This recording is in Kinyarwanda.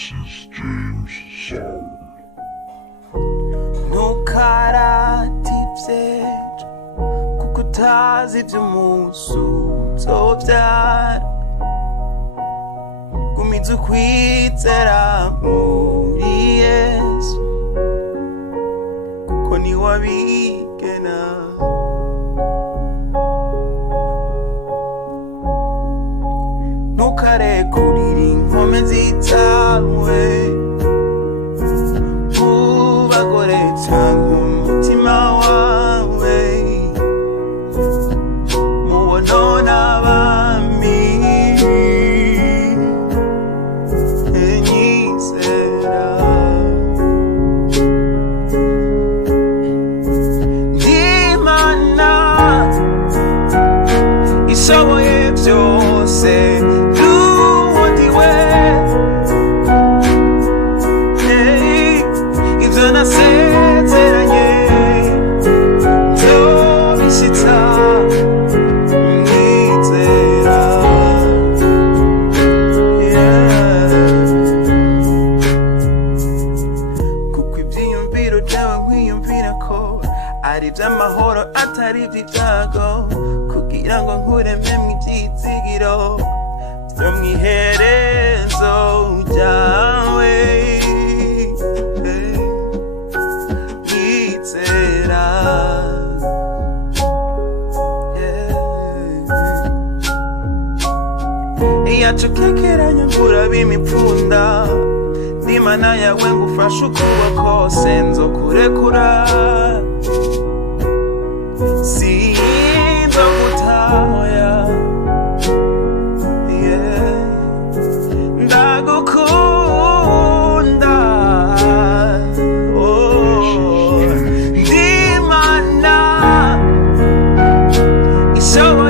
This is James Soul. Ntukaratipse kuko utazi iby'umunsi uzobyara. Gumiza ukwizera muri Yesu kuko ni wabigena. Ntukarekurire inkomezi zawe ubagore cyangwa umutima wawe mubonona abami. NYIZERA Imana ishoboye byose. Nasezeranye byobishitsa NYIZERA. Kuko ibyiyumviro byawe nkwiyumvira ko ari iby'amahoro atari iby'ibyago, kugira ngo nkurememwo ibyizigiro byo mu iherezo ryawe. Yacukekeranya nguraba imipfunda, n'Imana yawe ngufashe ukuboko sinzokurekura. Sinzogutaya, ndagukunda. N'Imana ishoboye